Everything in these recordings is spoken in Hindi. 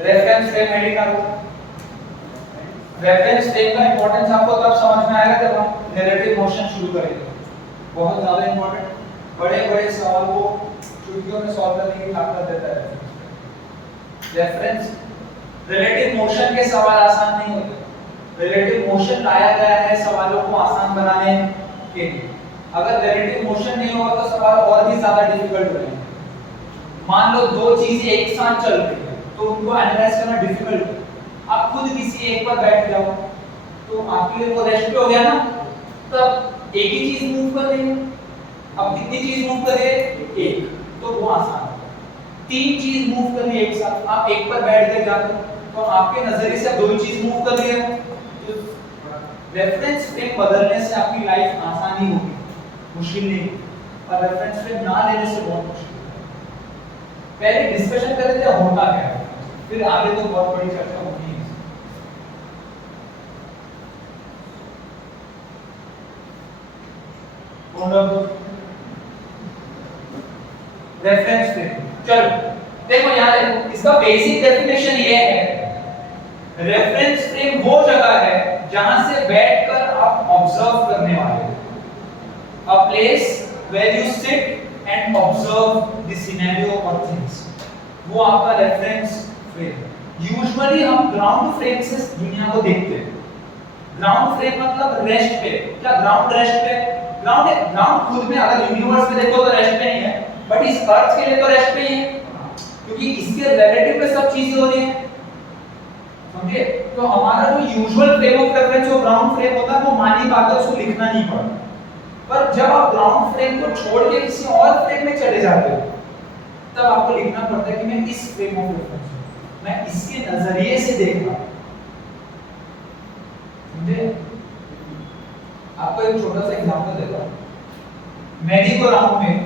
रेफरेंस फ्रेम हेडिंग डालो। रेफरेंस फ्रेम का इंपॉर्टेंस आपको तब समझ में आएगा जब हम नैरेटिव मोशन शुरू करेंगे। बहुत ज्यादा इंपॉर्टेंट, बड़े बड़े सवाल को चुटकियों में सॉल्व करने की ताकत देता है रेफरेंस। रिलेटिव मोशन के सवाल आसान नहीं होते। रिलेटिव मोशन लाया गया है सवालों को आसान बनाने के लिए। अगर रिलेटिव मोशन नहीं होगा तो सवाल और भी ज्यादा डिफिकल्ट हो जाएंगे। मान लो दो चीजें एक साथ चल रही है तो उनको एनालाइज करना डिफिकल्ट है। आप खुद किसी एक पर बैठ जाओ तो आपके लिए वो रेस्ट पे हो गया ना, तब एक ही चीज मूव कर रही है। अब कितनी चीज मूव कर रही है? एक, तो वो आसान है। तीन चीज मूव कर रही है एक साथ, आप एक पर बैठ के जाते हो तो आपके नजरिए से दो ही चीज मूव कर रही है। तो रेफरेंस फ्रेम बदलने से आपकी लाइफ आसानी होगी, मुश्किल नहीं। और रेफरेंस फ्रेम ना लेने से बहुत मुश्किल है। पहले डिस्कशन कर लेते हैं होता क्या है, फिर आगे तो बहुत बड़ी चर्चा होगी। रेफरेंस फ्रेम, चलो देखो यहाँ देखो, इसका बेसिक डेफिनेशन ये है, रेफरेंस फ्रेम वो जगह है जहां से बैठकर आप ऑब्जर्व करने वाले हो। A place where you sit and observe the scenario और थिंग्स, वो आपका रेफरेंस फ्रेम। यूजुअली हम ग्राउंड फ्रेम से दुनिया को देखते हैं। ग्राउंड फ्रेम मतलब रेस्ट पे। क्या ग्राउंड रेस्ट पे? ग्राउंड खुद में अगर यूनिवर्स में देखो तो रेस्ट पे नहीं है, बट इस अर्थ के लिए तो रेस्ट पे ही है, क्योंकि इसके रिलेटिव पे सब चीजें हो रही हैं, समझे? तो हमारा जो यूजुअल फ्रेम ऑफ रेफरेंस जो ग्राउंड फ्रेम होता है वो मानी बात है, उसको लिखना नहीं पड़ता। पर जब आप ग्राउंड फ्रेम को छोड़ के किसी और फ्रेम में चले जाते हो तब आपको लिखना पड़ता है कि मैं इस फ्रेम ऑफ रेफरेंस हूं, मैं इसके नजरिए से देख रहा हूं, समझे? आपको एक छोटा सा एग्जांपल देता हूं। मेरी को राउंड में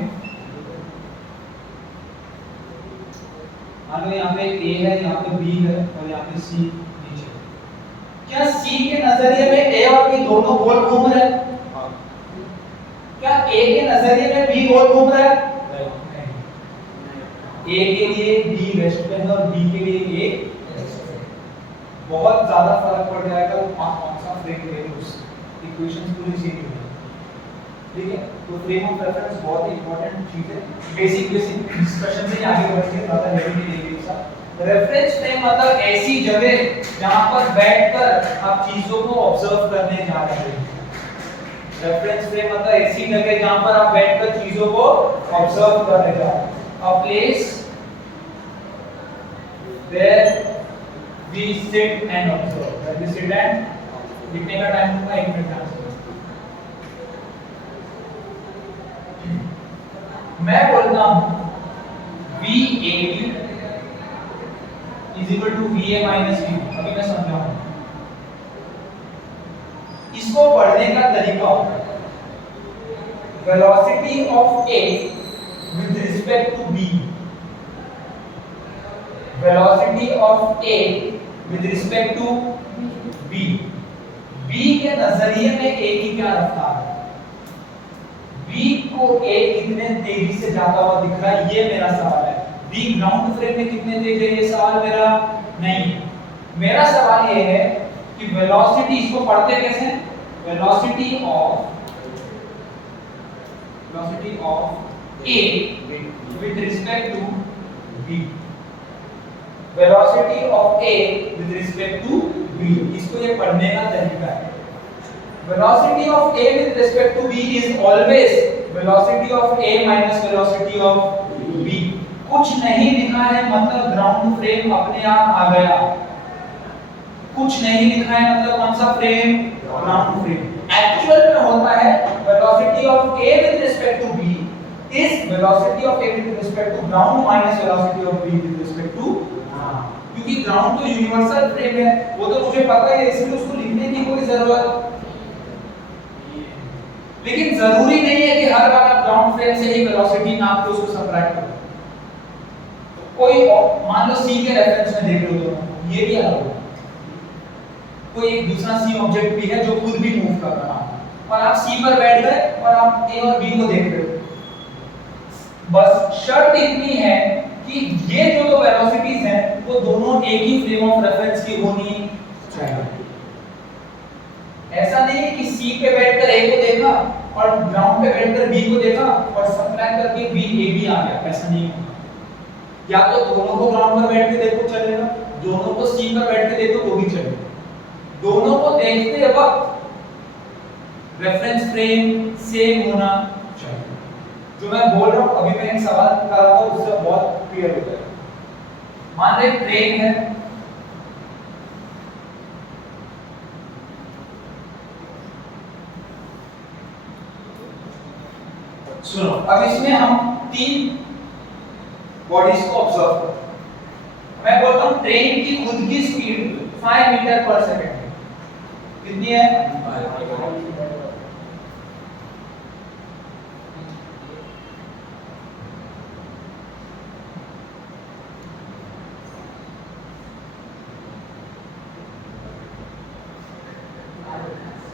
मान लो यहाँ पे ए है, यहाँ पे बी है और यहाँ पे सी नीचे। क्या सी के नजरिए में ए और बी दोनों गोल घूम रहे हैं? क्या ए के नजरिए में बी गोल घूम रहा है? नहीं। ए के लिए बी रेस्ट पे है और बी के लिए ए रेस्ट पे है। बहुत ज्यादा फर्क पड़ जाएगा वो कौन सा फ्रेम लेगा, उस इक्वेशंस पूरी चेंज हो जाएगी। ठीक है, तो फ्रेम ऑफ रेफरेंस बहुत इंपॉर्टेंट चीज है। बेसिक डिस्कशन से आगे बढ़ते हैं, ज्यादा हेवी नहीं लेंगे सब। रेफरेंस फ्रेम मतलब ऐसी जगह जहां पर बैठकर आप चीजों को ऑब्जर्व करने जा रहे हैं। रेफरेंस फ्रेम मतलब ऐसी जगह जहां पर आप बैठकर चीजों को ऑब्जर्व करने जा रहे हैं। A place where we sit and observe, where we sit and लिखने का टाइम होगा 1 मिनट का। मैं बोलता हूं VAB is equal to VA minus VB। अभी मैं समझाऊंगा। इसको पढ़ने का तरीका होता है velocity of A with respect to B, velocity of A with respect to B। B के नजरिए में A की क्या रफ्तार है? B को A कितने तेजी से जाता हुआ दिख रहा है, ये मेरा सवाल है। B ग्राउंड फ्रेम में कितने तेज है, ये सवाल मेरा नहीं। मेरा सवाल ये है कि वेलोसिटी, इसको पढ़ते कैसे हैं? Velocity of A with respect to B, velocity of A with respect to B, इसको ये पढ़ने का तरीका है। Velocity of A with respect to B is always velocity of A minus velocity of B। कुछ नहीं लिखा है मतलब ग्राउंड फ्रेम अपने आप आ गया। कुछ नहीं लिखा है मतलब कौन सा फ्रेम? Ground frame. एक्चुअल में होता है velocity of A with respect to B is velocity of A with respect to ground minus velocity of B with respect to, क्योंकि ग्राउंड तो यूनिवर्सल फ्रेम है, वो तो मुझे पता है, इसलिए उसको लिखने की कोई जरूरत। लेकिन जरूरी नहीं है कि हर बार आप ग्राउंड फ्रेम से ही वेलोसिटी नाप के उसको सबट्रैक्ट करो। कोई मान लो सी के रेफरेंस में देख लो तो ये भी अलग होगा। कोई एक दूसरा सी ऑब्जेक्ट भी है जो खुद भी मूव कर रहा है और आप सी पर बैठ गए और आप ए और बी को देख रहे हो। बस शर्त इतनी है कि ये जो दो वेलोसिटीज हैं वो दोनों एक ही फ्रेम ऑफ रेफरेंस की होनी चाहिए। ऐसा नहीं है कि सी पे बैठकर ए को देखा और ग्राउंड पे बैठकर बी को देखा और सबट्रैक्ट करके बी ए बी आ गया, ऐसा नहीं होगा। या तो दोनों को ग्राउंड पर बैठ के देखो चलेगा, दोनों को सी पर बैठ के देखो तो भी चलेगा। दोनों को देखते वक्त रेफरेंस फ्रेम सेम होना चाहिए। जो मैं बोल रहा हूं अभी मैं एक सवाल कर रहा हूं उससे बहुत क्लियर हो जाएगा। मान लो ट्रेन है, सुनो अब इसमें हम तीन बॉडीज को ऑब्जर्व करते हैं। मैं बोलता हूं ट्रेन की खुद की स्पीड 5 मीटर पर सेकंड है। कितनी है?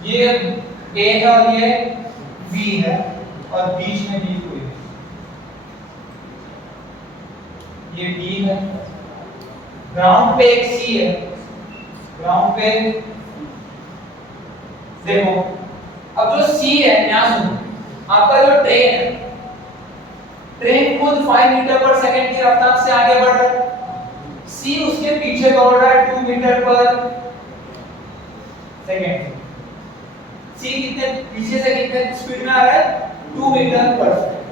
ये A है और ये B है और बीच में B कोई है। ये D है, ग्राउंड पे एक C है, ग्राउंड पे देखो अब जो C है, ध्यान सुनो, आपका जो ट्रेन है, ट्रेन खुद 5 मीटर पर सेकंड की रफ्तार से आगे बढ़ रहा है, C उसके पीछे दौड़ रहा है 2 मीटर पर सेकंड। C कितने पीछे से कितने स्पीड में आ रहा है? 2 मीटर पर सेकंड।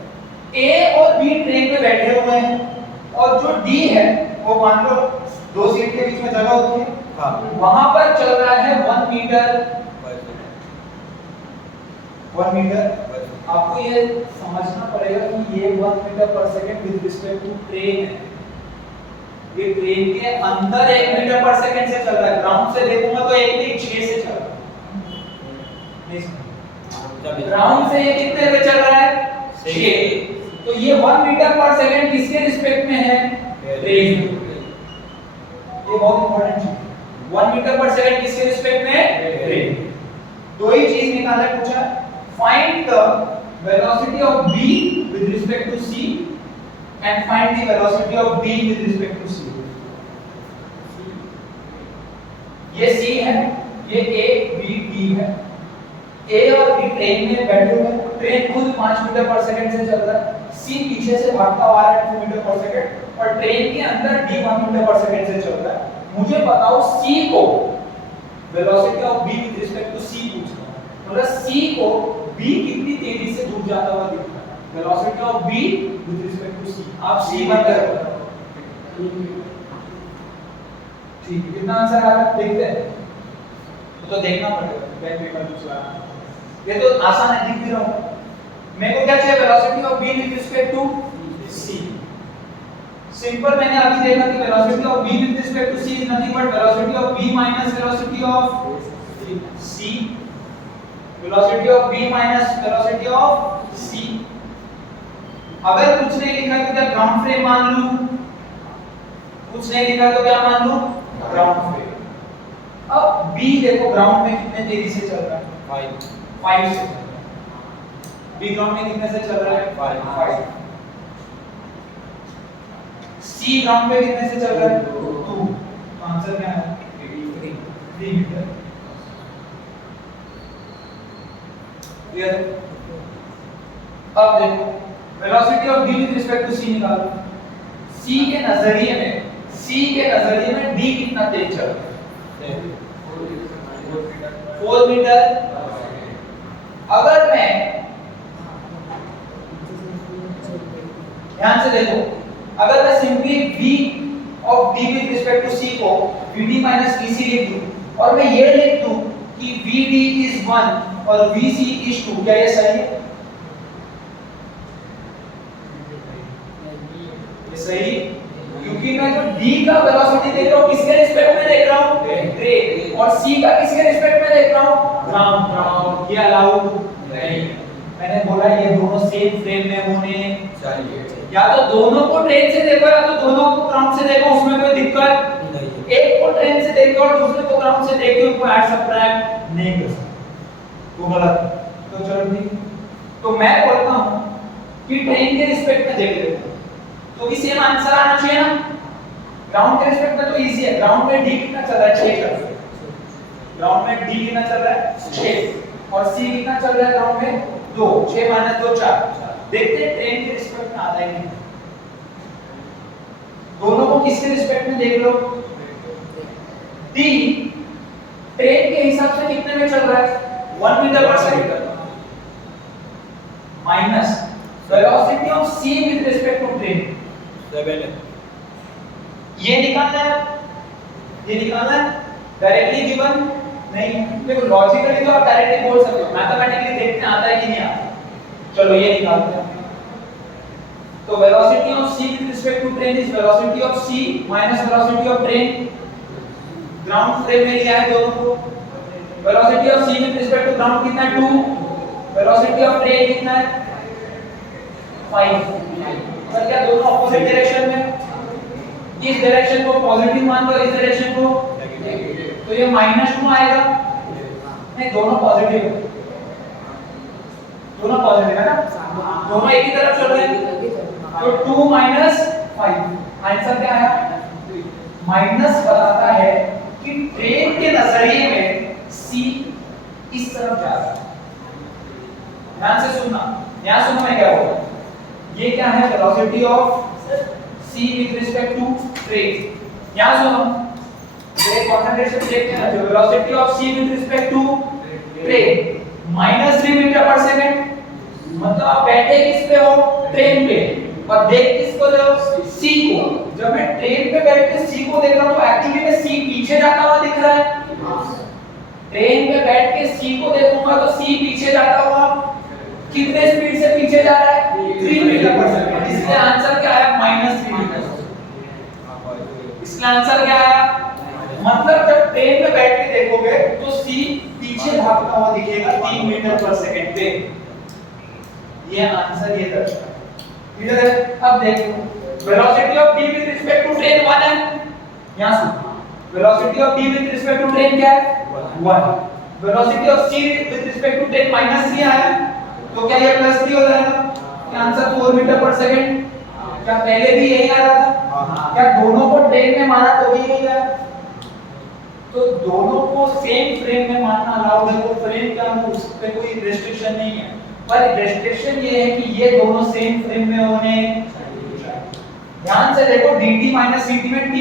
A और B ट्रेन पे बैठे हुए हैं और जो D है वो मान लो दो सीट के बीच में जगह होती है, हाँ, वहां पर चल रहा है 1 मीटर आपको ये समझना पड़ेगा कि ये 1 metre per second with respect to train है। ये ट्रेन के अंदर 1 मीटर पर सेकंड से चल रहा है, ग्राउंड से देखूंगा तो 1 नहीं 6 से चल रहा है। ग्राउंड से ये कितने पे चल रहा है? 6। तो ये 1 मीटर पर सेकंड किसके रिस्पेक्ट में है? ट्रेन। ये बहुत इंपॉर्टेंट चीज है। 1 मीटर पर सेकंड किसके रिस्पेक्ट में है? ट्रेन। दो ही चीज निकालना है, पूछा find the velocity of B with respect to C and find the velocity of B with respect to C। ये C है, ये A B D है। A और B ट्रेन में बैठे हुए हैं, ट्रेन खुद 5 मीटर पर सेकंड से चल रहा है, C पीछे से भागता हुआ आ रहा है 2 मीटर पर सेकंड और ट्रेन के अंदर D 1 मीटर पर सेकंड से चल रहा है। मुझे बताओ C को velocity of B with respect to C पूछना है, मतलब C को B कितनी तेजी से दूर जाता हुआ दिख रहा है, velocity of B with respect to C। आप C मत करो, ठीक है, कितना आंसर आ रहा है देखते हैं। तो देखना पड़ेगा बैक पेपर दूसरा, ये तो आसान है, दिख भी रहा हूं। मेरे को क्या चाहिए? Velocity of B with respect to C। Simple, मैंने अभी देखा कि velocity of B with respect to C is nothing but velocity of B minus velocity of C। Velocity of B minus velocity of C। अगर कुछ नहीं लिखा तो क्या ग्राउंड फ्रेम मान लूं? कुछ नहीं लिखा तो क्या मान लूं? Ground frame. अब B देखो ग्राउंड में कितने तेजी से चल रहा है? 5 से चल रहा है। B ग्राउंड में कितने से चल रहा है? 5। C ग्राउंड पे कितने से चल रहा है? 2। तो आंसर क्या है? 3 मीटर। क्लियर? अब देखो velocity of D with respect to C निकालो। C के नजरिए में D कितना तेज चल रहा है? 4 मीटर। अगर मैं ध्यान से देखो, अगर मैं simply V of D with respect to C को VD माइनस VC लिख दूं और मैं ये लिख दूं कि VD इज 1 और VC इज 2, क्या ये सही है? ये सही, क्योंकि मैं जो D का वेलोसिटी देख रहा हूं किसके रिस्पेक्ट में देख रहा हूं? ट्रेन। और C का किसके रिस्पेक्ट में देख रहा हूं? ग्राउंड। ये अलाउड नहीं। मैंने बोला ये दोनों सेम फ्रेम में होने चाहिए। या तो दोनों को ट्रेन से देखो या तो दोनों को ग्राउंड से देखो, उसमें कोई दिक्कत नहीं। एक को ट्रेन से देखो और दूसरे को ग्राउंड से देखो, उनको ऐड सब्ट्रैक्ट नहीं कर सकते, तो गलत। तो चलो ठीक, तो मैं बोलता हूं कि ट्रेन के रिस्पेक्ट में देख लेते हैं। तो भी सेम आंसर आना चाहिए ना। ग्राउंड के रिस्पेक्ट में तो इजी है, ग्राउंड में डी कितना चल रहा है 6 चल रहा है, ग्राउंड में डी कितना चल रहा है 6 और सी कितना चल रहा है ग्राउंड में 2, 6 - 2 4। देखते हैं ट्रेन के रिस्पेक्ट में आता है नहीं, दोनों को किसके रिस्पेक्ट में देख लो। डी ट्रेन के हिसाब से कितने में चल रहा है 1 metre per second minus velocity of C with respect to train 7 है। ये निकालना है, ये निकालना है डायरेक्टली गिवन नहीं। देखो लॉजिकली तो आप डायरेक्टली बोल सकते हो, मैथमेटिकली देखते हैं आता है कि नहीं आता। चलो ये निकालते हैं। तो velocity of c with respect to train is velocity of c minus velocity of train. Ground frame में लिया है दोनों को। Velocity of c with respect to ground कितना है 2, वेलोसिटी ऑफ ट्रेन कितना है 5। और क्या दोनों ऑपोजिट डायरेक्शन में, इस डायरेक्शन को पॉजिटिव मान लो, इस डायरेक्शन को नेगेटिव, तो ये -2 आएगा। नहीं दोनों पॉजिटिव है, दोनों पॉजिटिव है ना, दोनों एक ही तरफ चल रहे हैं। तो 2 - 5 आंसर क्या आया माइनस बताता है कि ट्रेन के नजरिए में c इस तरफ जा रहा है। ध्यान से सुनना, यहां सुनो मैं क्या बोल रहा हूं। ये क्या है velocity of c with respect to train. यहां सुनो मेरे कंसंट्रेशन देखते हैं, जो velocity of c with respect to train -3 metre per second, मतलब आप बैठे किस पे हो ट्रेन पे और देख किसको रहे हो c को। जब मैं ट्रेन पे बैठ के c को देख रहा हूं तो एक्चुअली में c पीछे जाता हुआ दिख रहा है। ट्रेन पे बैठ के c को देखूंगा तो c पीछे जाता हुआ कितने स्पीड से पीछे जा रहा है 3 मीटर पर सेकंड। इसलिए आंसर क्या आया -3 मीटर। इसका आंसर क्या आया, मतलब जब ट्रेन में बैठ के देखोगे तो c पीछे भागता हुआ दिखेगा 3 मीटर पर सेकंड पे। ये आंसर ये दर्शाता है। क्लियर है। अब देखो velocity of d with respect to train 1 है, यहां से velocity of d with respect to train क्या है 1। Velocity of c with respect to train -3 आया, तो क्या ये +3 हो जाएगा। क्या आंसर 4 मीटर पर सेकंड। क्या पहले भी यही आ रहा था, क्या दोनों को ट्रेन में माना तो भी यही आया। तो दोनों को सेम फ्रेम में मानना अलाउड है। वो फ्रेम क्या है उस पे कोई रेस्ट्रिक्शन नहीं है, पर रेस्ट्रिक्शन ये है कि ये दोनों सेम फ्रेम में होने चाहिए। ध्यान से देखो dt - ct में t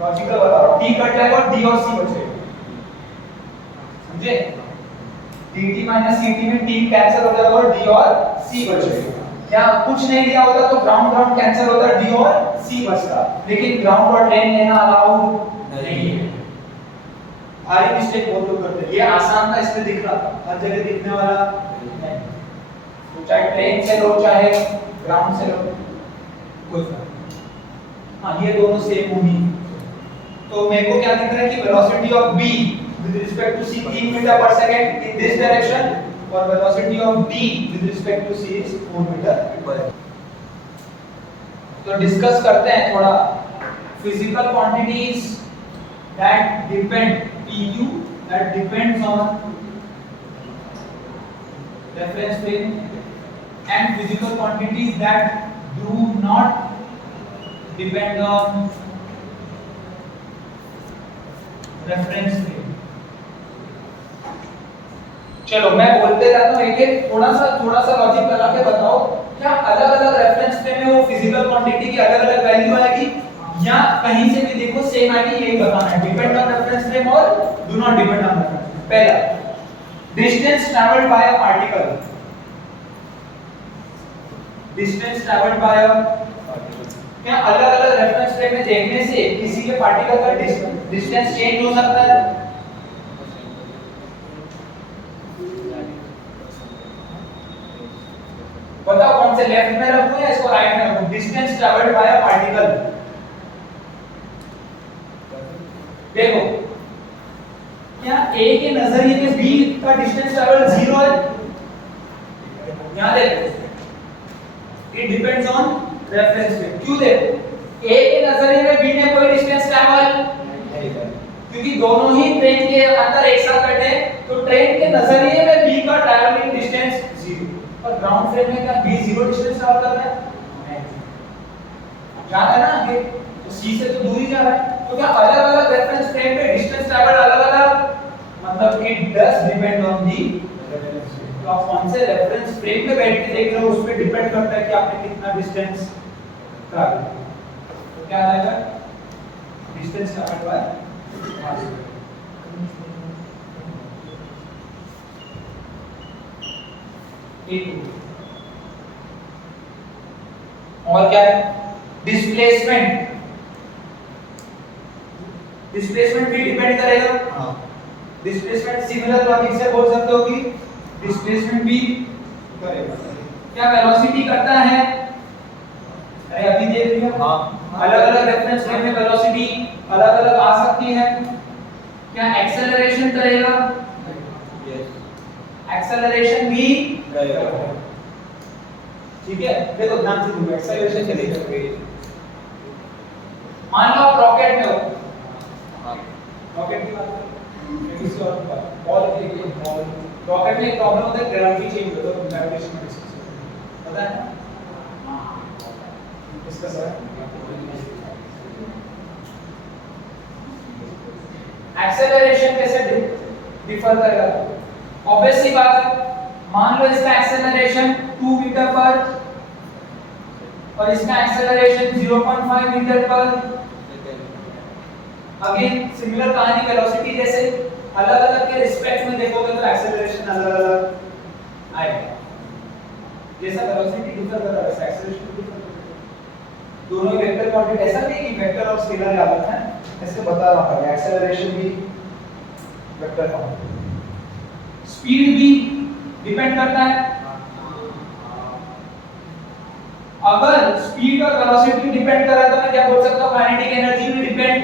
लॉजिकल बताओ, t कट जाएगा और d और c बचेगा, समझे। dt - ct में t कैंसिल हो जाएगा और d और c बचेगा। क्या कुछ नहीं दिया होता तो ग्राउंड ग्राउंड कैंसिल होता, d और c बचता, लेकिन ग्राउंड और ट्रेन लेना अलाउड नहीं है। भारी मिस्टेक बहुत लोग करते हैं। ये आसान था इसलिए दिख रहा था, हर जगह दिखने वाला नहीं। तो चाहे ट्रेन से लो चाहे ग्राउंड से लो कोई फर्क नहीं। हाँ ये दोनों सेम होंगी। तो मेरे को क्या दिख रहा है कि velocity of b with respect to c 3 metre per second in this direction और velocity of d with respect to c is 4 metre per. तो डिस्कस करते हैं थोड़ा physical quantities that depend pu that depends on reference frame and physical quantities that do not depend on reference frame। चलो मैं बोलते रहता हूँ एक एक थोड़ा सा लॉजिक लगा के बताओ। क्या अलग अलग रेफरेंस फ्रेम में वो फिजिकल क्वांटिटी की अलग अलग वैल्यू आएगी या कहीं से भी देखो सेम आएगी, यही बताना है। डिपेंड ऑन रेफरेंस फ्रेम और do not depend on reference frame. पहला distance travelled by a particle, distance travelled by a क्या अलग अलग रेफरेंस फ्रेम में देखने से किसी के पार्टिकल का डिस्टेंस चेंज हो सकता है। बताओ कौन से, लेफ्ट में रखूं या इसको राइट में रखूं। Distance travelled by a particle, देखो क्या a के नजरिए में b का डिस्टेंस ट्रैवल 0 है। यहां देखो it depends on reference frame. क्यों देखो a के नजरिए में b ने कोई डिस्टेंस ट्रैवल नहीं किया, क्योंकि दोनों ही ट्रेन के अंदर एक साथ बैठे, तो ट्रेन के नजरिए में b का ट्रैवलिंग डिस्टेंस 0। और ग्राउंड फ्रेम में क्या b 0 डिस्टेंस ट्रैवल कर रहा है। जा रहा है ना आगे, तो सी से तो दूर ही जा रहा है, तो क्या अलग अलग रेफरेंस फ्रेम पे डिस्टेंस ट्रैवल अलग अलग, मतलब it does depend on the reference frame. तो आप कौन से रेफरेंस फ्रेम पे बैठ के देख रहे हो उस पे डिपेंड करता है कि आपने कितना डिस्टेंस ट्रैवल किया। तो क्या आएगा, डिस्टेंस ट्रैवल्ड बाय मास। और क्या है, डिस्प्लेसमेंट। डिस्प्लेसमेंट भी डिपेंड करेगा। हाँ, डिस्प्लेसमेंट सिमिलर लॉजिक से बोल सकते हो कि डिस्प्लेसमेंट भी करेगा। क्या वेलोसिटी करता है, अरे अभी देख लिया। हाँ, अलग अलग रेफरेंस फ्रेम में वेलोसिटी अलग अलग आ सकती है। क्या एक्सेलरेशन करेगा, एक्सेलरेशन भी करेगा। ठीक है, देखो ध्यान से देखो, एक्सेलरेशन चलेगा। मान लो आप रॉकेट में हो, रॉकेट की बात करें, किसी और बॉल के लिए बॉल, रॉकेट में एक प्रॉब्लम होता है, ग्रेविटी चेंज होता है, ग्रेविटेशनल डिस्टेंस पता है ना। इसका सर एक्सेलरेशन कैसे डिफर करेगा, ऑब्वियस सी बात है। मान लो इसका एक्सेलरेशन 2 मीटर पर और इसका एक्सेलरेशन 0.5 मीटर पर। अगेन सिमिलर कहानी, वेलोसिटी जैसे अलग अलग के रिस्पेक्ट में देखोगे तो एक्सेलरेशन अलग अलग आएगा। जैसा वेलोसिटी डिफर कर रहा है वैसा एक्सेलरेशन डिफर कर रहा है। दोनों ही वेक्टर क्वांटिटी, ऐसा नहीं कि वेक्टर और स्केलर याद रखना है, ऐसे बता रहा हूं, एक्सेलरेशन भी वेक्टर क्वांटिटी। स्पीड भी डिपेंड करता है। अगर स्पीड और वेलोसिटी डिपेंड कर रहा है तो मैं क्या बोल सकता हूं, काइनेटिक एनर्जी भी डिपेंड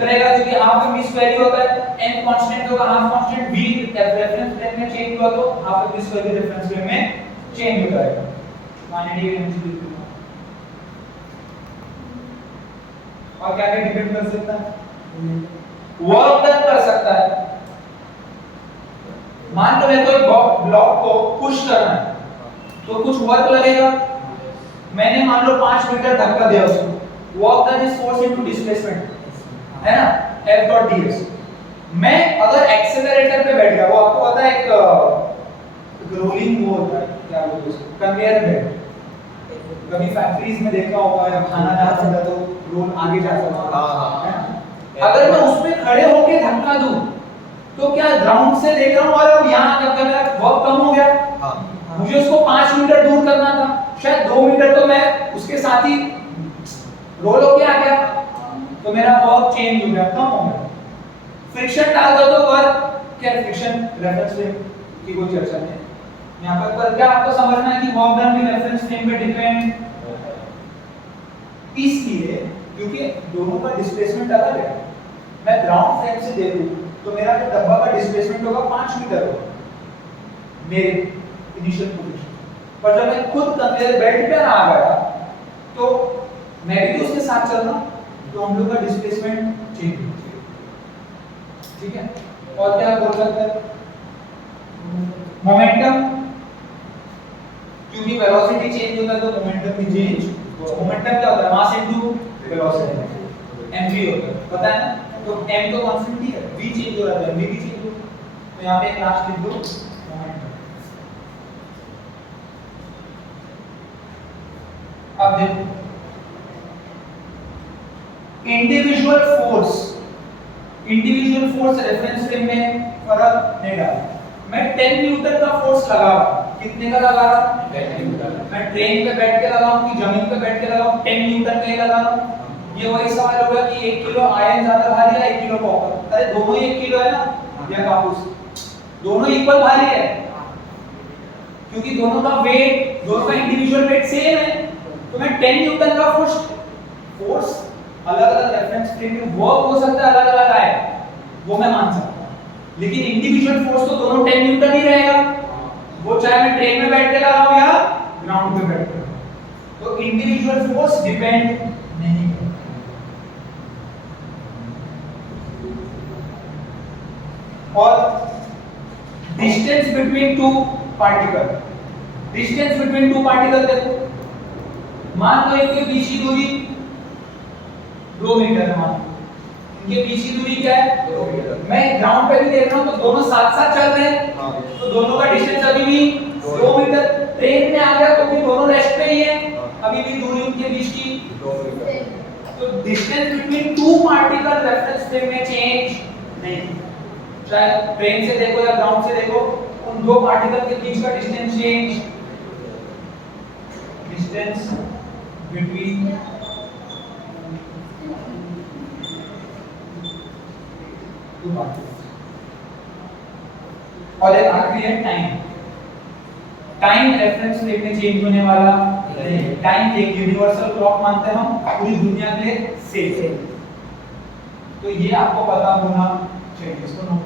करेगा, क्योंकि हाफ एम स्क्वायर होता है, n कांस्टेंट होगा, half constant v reference frame में चेंज हुआ तो हाफ एम स्क्वायर भी रेफरेंस फ्रेम में चेंज हो जाएगा। काइनेटिक एनर्जी और क्या क्या डिपेंड कर सकता है, वर्क डन कर सकता है। मान लो मेरे को एक ब्लॉक को पुश करना है तो कुछ वर्क लगेगा। मैंने मान लो 5 मीटर धक्का दिया उसको, work done is force into displacement, है ना, F डॉट ds। मैं अगर एक्सेलरेटर पे बैठ गया, वो आपको पता है एक रोलिंग वो होता है, क्या बोलते हैं उसको, कन्वेयर बेल्ट। कभी फैक्ट्रीज में देखा होगा, या खाना जा सकता है तो रोल आगे जा सकता है। हां हां, अगर मैं उस पे खड़े होके धक्का दूं तो क्या ग्राउंड से देख रहा हूं और अब यहां तक मेरा वर्क कम हो गया। हां, मुझे उसको 5 मीटर दूर करना था, शायद 2 मीटर तो मैं उसके साथ ही रोल होके आ गया, तो मेरा वर्क चेंज हो गया, कम हो गया। फ्रिक्शन डाल दो तो वर्क, क्या फ्रिक्शन रेफरेंस फ्रेम की कोई चर्चा नहीं। यहां पर क्या आपको समझना है कि वर्क डन भी रेफरेंस फ्रेम पे डिपेंड, इसलिए क्योंकि दोनों का डिस्प्लेसमेंट अलग है। मैं ग्राउंड फ्रेम से देखूं तो मेरा जो डब्बा का डिस्प्लेसमेंट होगा 5 मीटर होगा मेरे इनिशियल पोजीशन पर। जब मैं खुद कन्वेयर बेल्ट पे आ गया तो मैं भी तो उसके साथ चल रहा हूं, तो हम लोग का डिस्प्लेसमेंट चेंज हो जाएगा। ठीक है, और क्या बोल सकते हैं, मोमेंटम, क्योंकि वेलोसिटी चेंज होता है तो मोमेंटम भी चेंज। मोमेंटम क्या होता है, मास इनटू वेलोसिटी, mv होता है, पता है ना। तो m तो कांस्टेंट ही है, v चेंज हो रहा है, mv भी चेंज हो। तो यहां पे एक लास्ट लिख दो मोमेंटम। अब देखो इंडिविजुअल फोर्स रेफरेंस फ्रेम में फर्क नहीं डाला। मैं 10 न्यूटन का फोर्स लगा रहा हूं, कितने का लगा रहा हूं, 10 न्यूटन। मैं ट्रेन पे बैठ के लगाऊं कि जमीन पे बैठ के लगाऊं, 10 न्यूटन का ही लगा रहा हूं। ये वही सवाल होगा कि 1 किलो आयरन ज्यादा भारी है 1 किलो कॉपर, अरे दोनों ही 1 किलो है ना, या कापूस, दोनों इक्वल भारी है, क्योंकि दोनों का वेट, दोनों का इंडिविजुअल वेट सेम है। तो मैं 10 न्यूटन का फोर्स अलग अलग रेफरेंस फ्रेम में वर्क हो सकता है, अलग अलग आए, वो मैं मान सकता हूं, लेकिन इंडिविजुअल फोर्स तो दोनों 10 न्यूटन ही रहेगा, वो चाहे मैं ट्रेन में बैठ के लगाऊं या ग्राउंड पे बैठ के। तो इंडिविजुअल फोर्स डिपेंड नहीं करता। और distance between two particle, distance between two particle देखो, मान लो इनके बीच की दूरी 2 मीटर है मान लो, इनके बीच की दूरी क्या है 2 मीटर। मैं ग्राउंड पे भी देख रहा हूं तो दोनों साथ साथ चल रहे हैं, हाँ तो दोनों का डिस्टेंस अभी भी 2 मीटर। ट्रेन में आ गया तो भी दोनों रेस्ट पे ही है, अभी भी दूरी उनके बीच की 2 मीटर। तो distance between two particle reference frame में चेंज नहीं, चाहे ट्रेन से देखो या ग्राउंड से देखो, उन दो पार्टिकल के बीच का distance change, distance between two particles. और एक आखिरी है टाइम। टाइम रेफरेंस फ्रेम में चेंज होने वाला नहीं, टाइम एक यूनिवर्सल क्लॉक मानते हैं हम, पूरी दुनिया के लिए सेम। तो ये आपको पता होना चाहिए, इसको नोट